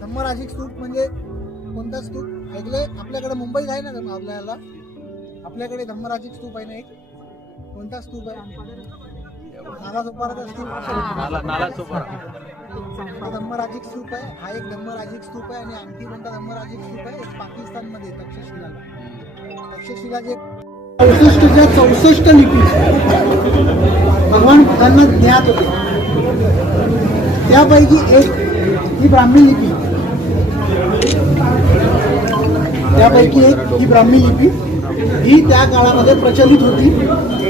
धम्मराजिक स्तूप म्हणजे कोणता स्तूप ऐकलंय? आपल्याकडे मुंबईत आहे ना आपल्याला, आपल्याकडे धम्मराजिक स्तूप आहे ना एक. कोणता स्तूप आहे? नालासोपाराचा स्तूप. हा धम्मराजिक स्तूप आहे. हा एक धम्मराजिक स्तूप आहे. आणि आणखी कोणता धम्मराजिक स्तूप आहे? एक पाकिस्तानमध्ये तक्षशिला. तक्षशिला जे 64 लिपी भगवान बुद्धांना ज्ञात होते, त्यापैकी एक ही ब्राह्मी लिपी. त्यापैकी एक ही ब्राह्मी लिपी ही त्या काळामध्ये प्रचलित होती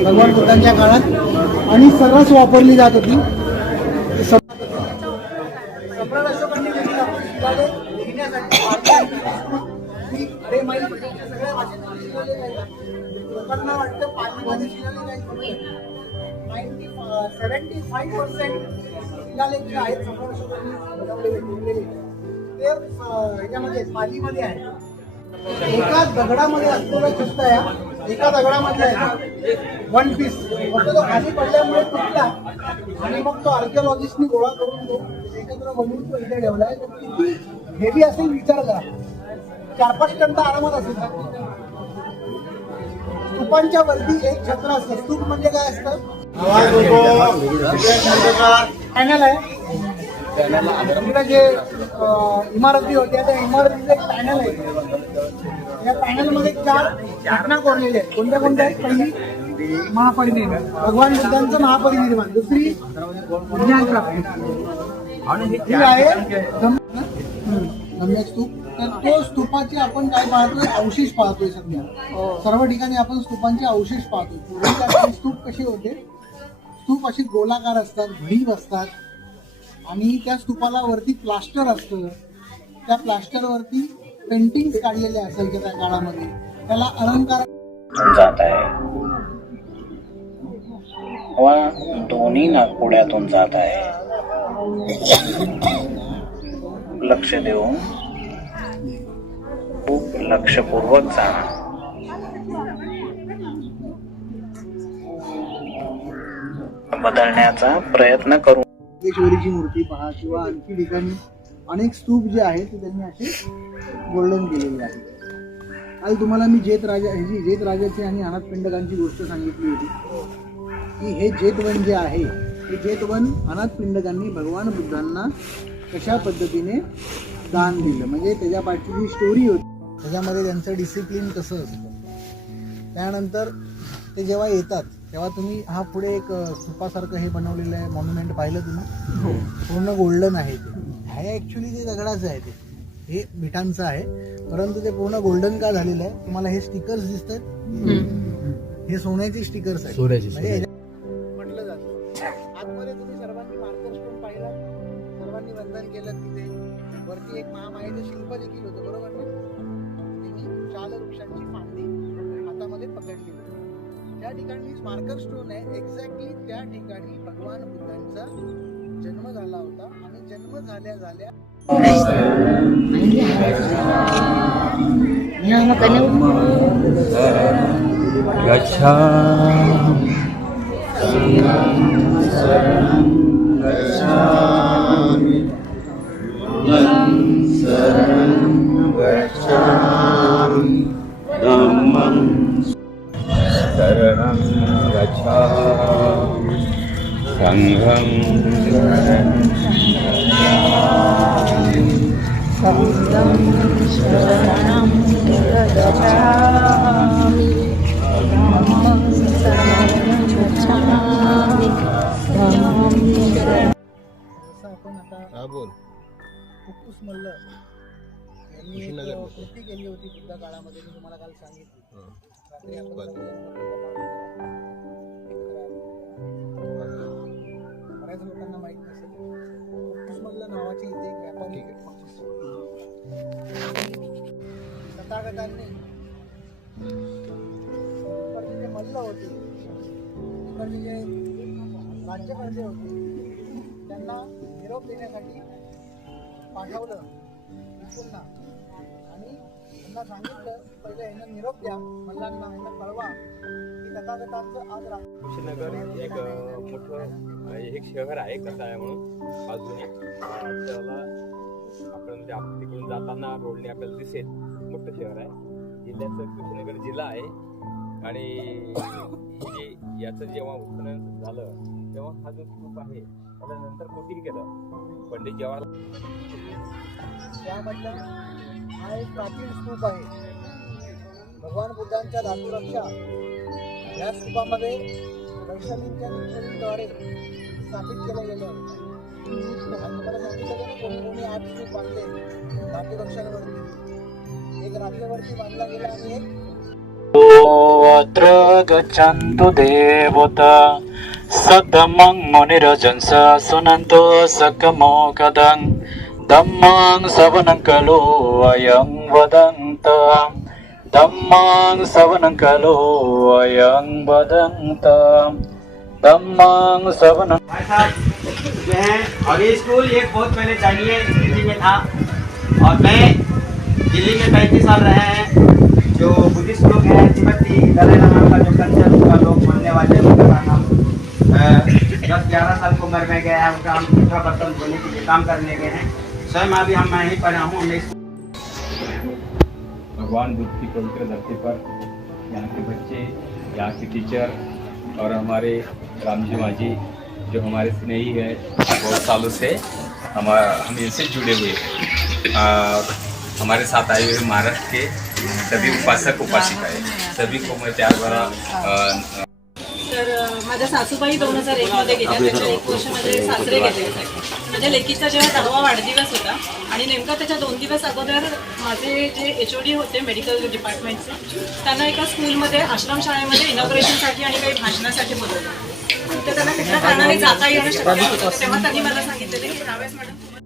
भगवान बुद्धांच्या काळात आणि सर्रास वापरली जात होती. सम्राट अशोकांनी अरे माई सगळ्या लोकांना वाटतं पालीमध्ये शिलालेख 75% शिलालेख जे आहेत सम्राट अशोकांनी बनवलेले ते ह्याच्यामध्ये पालीमध्ये आहे. एका दगडामध्ये असलेला खिस्ता, एका दगडामध्ये आहे वन पीस, फक्त तो खाली पडल्यामुळे तुटला आणि मग तो आर्किओलॉजिस्टनी गोळा करून तो एकत्र बनवून तो इथे ठेवलाय. तो किती हेवी असेल विचार करा, 4-5 टन तर आरामात असेल. स्तूपांच्या वरती एक छत्र असतं. स्तूप म्हणजे काय असतं? पॅनल आहे. इकडे जे इमारती होत्या त्या इमारतीचं एक पॅनल आहे. या पॅनलमध्ये 4 घटना कोरलेल्या आहेत. कोणत्या कोणत्या आहेत? पहिली महापरिनिर्वाण, भगवान बुद्धांचं महापरिनिर्वाण. दुसरी ज्ञान प्राप्ती. ही आहे धम्म स्तूप. तर तो स्तूपाचे आपण काय पाहतोय? अवशेष पाहतोय. सध्या सर्व ठिकाणी आपण स्तूपांचे अवशेष पाहतोय. पूर्वी स्तूप कसे होते? स्तूप असे गोलाकार असतात, भरीव असतात आणि त्या स्तूपाला वरती प्लास्टर असतं. त्या प्लास्टरवरती पेंटिंग्स काढलेल्या असायच्या त्या काळामध्ये. त्याला अलंकार जात आहे वा दोन्ही नागपुड्यातून जात आहे. लक्ष देऊन खूप लक्षपूर्वक जाणं. बदलण्याचा प्रयत्न करू. योगेश्वरीची मूर्ती पहा किंवा आणखी ठिकाणी अनेक स्तूप जे आहेत ते त्यांनी असे गोल्डन केलेले आहेत. काल तुम्हाला मी जेत राजाची आणि अनाथ पिंडकांची गोष्ट सांगितली होती की हे जेतवन जे आहे हे जेतवन अनाथ पिंडकांनी भगवान बुद्धांना कशा पद्धतीने दान दिलं, म्हणजे त्याच्या पाठची जी स्टोरी होती त्याच्यामध्ये त्यांचं डिसिप्लिन कसं असतं. त्यानंतर ते जेव्हा येतात तेव्हा तुम्ही हा पुढे एक स्तूपासारखं हे बनवलेलं आहे मॉन्युमेंट पाहिलं तुम्ही? पूर्ण गोल्डन आहे ते. हे ॲक्च्युली ते दगडाचं आहे, हे मिठांचं आहे, परंतु ते पूर्ण गोल्डन का झालेलं आहे? तुम्हाला हे स्टिकर्स दिसत आहेत, हे सोन्याचे स्टिकर्स आहेत. म्हणजे म्हटलं जातं आतमध्ये तुम्ही सर्वांनी मार्कर स्टोन पाहिला, सर्वांनी वंदन केलं. तिथे वरती एक महामायेचं शिल्प देखील होतं, बरोबर ना? त्यांनी शाल वृक्षांची फांदी हातामध्ये पकडली होती. त्या ठिकाणी मार्कर स्टोन आहे. एक्झॅक्टली त्या ठिकाणी भगवान बुद्धांचा जन्म झाला होता आणि जन्म झाल्या झाल्या शरणं गच्छामि संघं शरणं गच्छामि धम्मं शरणं गच्छामि धम्मं शरणं. जसं आपण आता बोल फुफ्फुस मल्ल यांनी कृती केली होती बुद्ध काळामध्ये, मी तुम्हाला काल सांगितली. रात्री आपण बऱ्याच लोकांना माहित नसेल, फुफ्फुस मल्ल नावाचे इथे एक व्यापारी तथागतांनी इकडचे जे मल्ल होते, इकडचे जे राज्यकर्ते होते, त्यांना निरोप देण्यासाठी पाठवलं भिक्षूंना आणि त्यांना सांगितलं पहिले यांना निरोप द्या, मल्लांना यांना कळवा की तथागतांचं आज कुशीनगर एक मोठं एक शहर आहे कसं आहे म्हणून बाजूने त्याला आपण म्हणजे तिकडून जाताना रोडने आपल्याला दिसेल मोठं शहर आहे. जिल्ह्याचं कृष्णनगर जिल्हा आहे. आणि याचं जेव्हा उत्खनन झालं तेव्हा हा जो स्तूप आहे त्याला नंतर कोटिंग केलं पंडित जवाहरलाल. त्यामधला हा एक प्राचीन स्तूप आहे. भगवान बुद्धांच्या धातुरक्षा या स्तूपामध्ये वैशालींच्या निरीक्षणाद्वारे स्थापित केलं गेलं. आणि तुम्हाला सांगितलं गेलं कोणी 8 स्तूप बांधले धातुरक्षांवरती. एक राखेवरती बांधला गेला आणि एक अत्र गच्छन्तु देवता सद्धम्मं मुनिरजंस सुनन्तो सकमोकदं धम्मां श्रवणं खलु अयं वदन्त धम्मां श्रवणं खलु अयं वदन्त धम्मां श्रवणं. जो है और ये स्कूल ये बहुत पहले चाहिए दिल्ली में था और मैं दिल्ली में 35 साल रहे हैं. जो बुद्धिस्ट लोग हैं तिब्बती दलाई लामा का जो कल्चर उनका लोग मानने वाले हैं उनका हम 10-11 साल की उम्र में गए हैं. उनका हम जूठा बर्तन धोने के लिए काम करने गए हैं. स्वयं अभी हम मैं ही पढ़ा हूँ. भगवान बुद्ध की पवित्र धरती पर यहाँ के बच्चे, यहाँ के टीचर और हमारे रामजी माजी जो हमारे स्नेही है बहुत सालों से हम इनसे जुड़े हुए हैं. और हमारे साथ आए हुए महाराष्ट्र के सभी उपासक उपासिकाएं सभी को मैं प्यार भरा. तर माझ्या सासूबाई 2001 मध्ये गेल्या. त्याच्या 1 वर्ष माझे सासरे गेले होते. माझ्या लेकीचा जेव्हा 10वा वाढदिवस होता आणि नेमका त्याच्या 2 दिवस अगोदर माझे जे HOD होते मेडिकल डिपार्टमेंटचे त्यांना एका स्कूलमध्ये आश्रमशाळेमध्ये इनॉग्रेशनसाठी आणि काही भाषणासाठी बोलवलं. तर त्यांना कुठल्या कारणाने जाता येणं शक्य नव्हतं. तेव्हा त्यांनी मला सांगितलेलं की ह्यावेळेस मॅडम